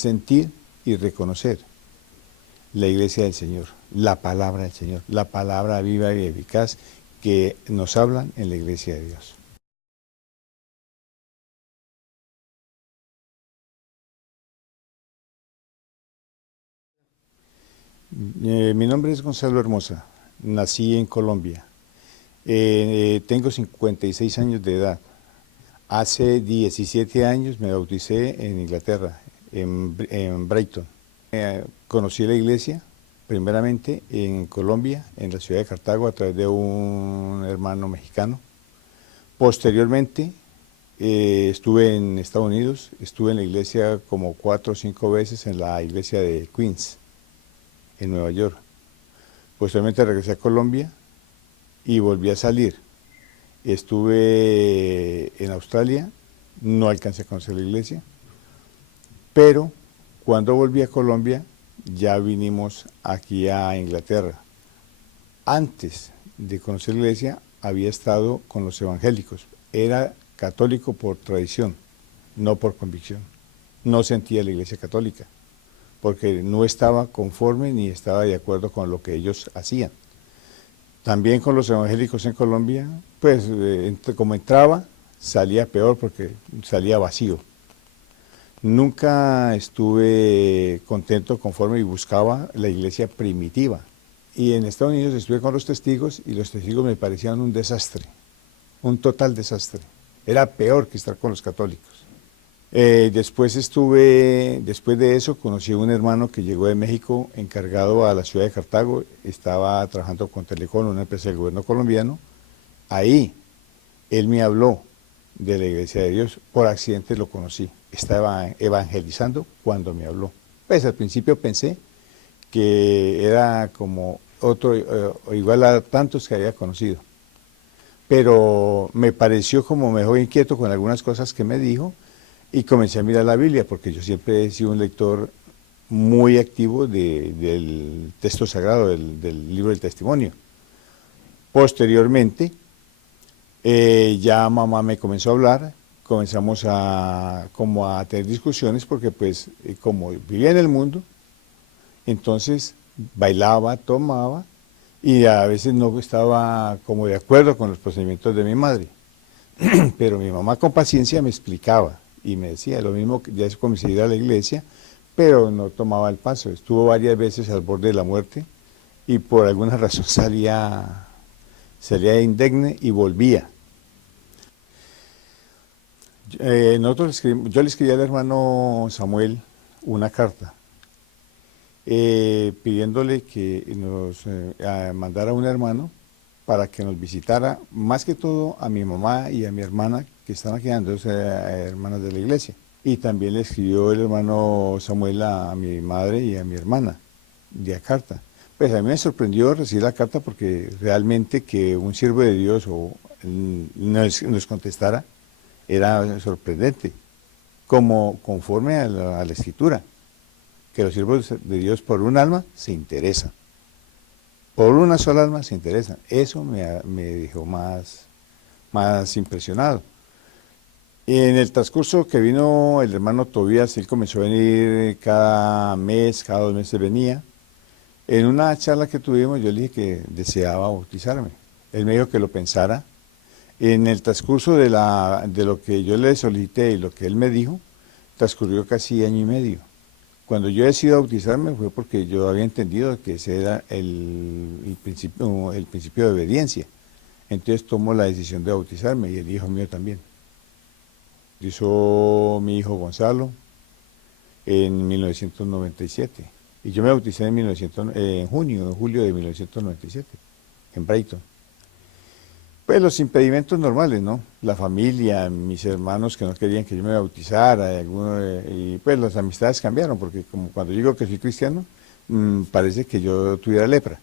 sentir y reconocer la iglesia del Señor, la palabra del Señor, la palabra viva y eficaz que nos hablan en la iglesia de Dios. Mi nombre es Gonzalo Hermosa, nací en Colombia, tengo 56 años de edad. Hace 17 años me bauticé en Inglaterra, en Brighton. Conocí la iglesia primeramente en Colombia, en la ciudad de Cartago, a través de un hermano mexicano. Posteriormente estuve en Estados Unidos, estuve en la iglesia como 4 o 5 veces en la iglesia de Queens, en Nueva York. Posteriormente regresé a Colombia y volví a salir. Estuve en Australia, no alcancé a conocer la iglesia, pero cuando volví a Colombia ya vinimos aquí a Inglaterra. Antes de conocer la iglesia había estado con los evangélicos, era católico por tradición, no por convicción. No sentía la iglesia católica, porque no estaba conforme ni estaba de acuerdo con lo que ellos hacían. También con los evangélicos en Colombia, pues como entraba, salía peor porque salía vacío. Nunca estuve contento, conforme y buscaba la iglesia primitiva. Y en Estados Unidos estuve con los testigos y los testigos me parecían un desastre, un total desastre. Era peor que estar con los católicos. Después de eso conocí a un hermano que llegó de México encargado a la ciudad de Cartago, estaba trabajando con Telecom, una empresa del gobierno colombiano. Ahí él me habló de la iglesia de Dios, por accidente lo conocí, estaba evangelizando cuando me habló. Pues al principio pensé que era como otro, igual a tantos que había conocido, pero me pareció como mejor inquieto con algunas cosas que me dijo. Y comencé a mirar la Biblia, porque yo siempre he sido un lector muy activo del texto sagrado, del libro del testimonio. Posteriormente, ya mamá me comenzó a hablar, comenzamos como a tener discusiones, porque pues como vivía en el mundo, entonces bailaba, tomaba, y a veces no estaba como de acuerdo con los procedimientos de mi madre. Pero mi mamá con paciencia me explicaba y me decía lo mismo, que ya comencé a ir a la iglesia, pero no tomaba el paso. Estuvo varias veces al borde de la muerte y por alguna razón salía indemne y volvía. Yo le escribí al hermano Samuel una carta pidiéndole que nos mandara un hermano para que nos visitara, más que todo a mi mamá y a mi hermana, que están aquí, dos hermanas de la iglesia. Y también le escribió el hermano Samuel a mi madre y a mi hermana, de la carta. Pues a mí me sorprendió recibir la carta, porque realmente que un siervo de Dios nos contestara era sorprendente, como conforme a la Escritura, que los siervos de Dios por un alma se interesan. Por una sola alma se interesan. Eso me dejó más impresionado. Y en el transcurso que vino el hermano Tobías, él comenzó a venir cada mes, cada 2 meses venía. En una charla que tuvimos, yo le dije que deseaba bautizarme. Él me dijo que lo pensara. En el transcurso de lo que yo le solicité y lo que él me dijo, transcurrió casi 1 año y medio. Cuando yo decidí bautizarme fue porque yo había entendido que ese era el principio de obediencia. Entonces tomo la decisión de bautizarme, y el hijo mío también. Bautizó mi hijo Gonzalo en 1997. Y yo me bauticé en julio de 1997, en Brighton. Pues los impedimentos normales, ¿no? La familia, mis hermanos que no querían que yo me bautizara, y pues las amistades cambiaron, porque como cuando digo que soy cristiano, parece que yo tuviera lepra.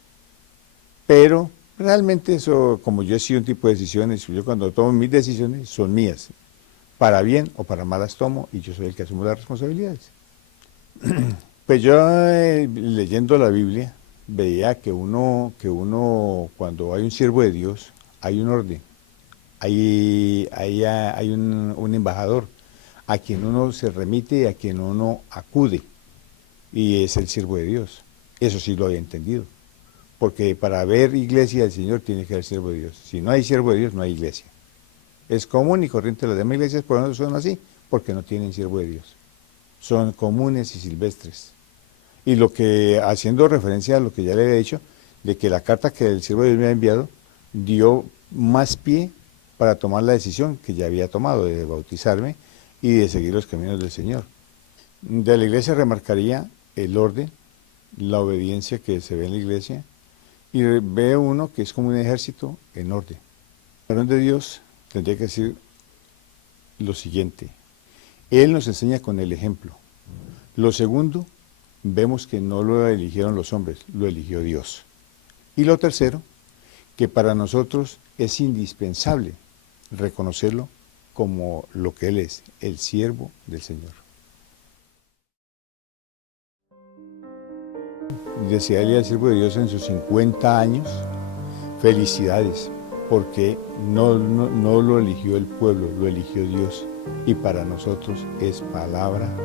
Pero realmente eso, como yo he sido un tipo de decisiones, yo cuando tomo mis decisiones son mías, para bien o para mal las tomo, y yo soy el que asumo las responsabilidades. Pues yo leyendo la Biblia veía que uno cuando hay un siervo de Dios, hay un orden, hay un embajador, a quien uno se remite y a quien uno acude, y es el siervo de Dios. Eso sí lo había entendido, porque para ver iglesia del Señor tiene que haber siervo de Dios. Si no hay siervo de Dios, no hay iglesia. Es común y corriente las demás iglesias, por eso son así, porque no tienen siervo de Dios. Son comunes y silvestres. Y lo que, haciendo referencia a lo que ya le había dicho, de que la carta que el siervo de Dios me ha enviado dio más pie para tomar la decisión que ya había tomado de bautizarme y de seguir los caminos del Señor. De la iglesia remarcaría el orden, la obediencia que se ve en la iglesia, y ve uno que es como un ejército en orden. El varón de Dios tendría que decir lo siguiente: Él nos enseña con el ejemplo. Lo segundo, vemos que no lo eligieron los hombres, lo eligió Dios. Y lo tercero, que para nosotros es indispensable reconocerlo como lo que Él es, el siervo del Señor. Desearle al siervo de Dios en sus 50 años, felicidades, porque no lo eligió el pueblo, lo eligió Dios, y para nosotros es palabra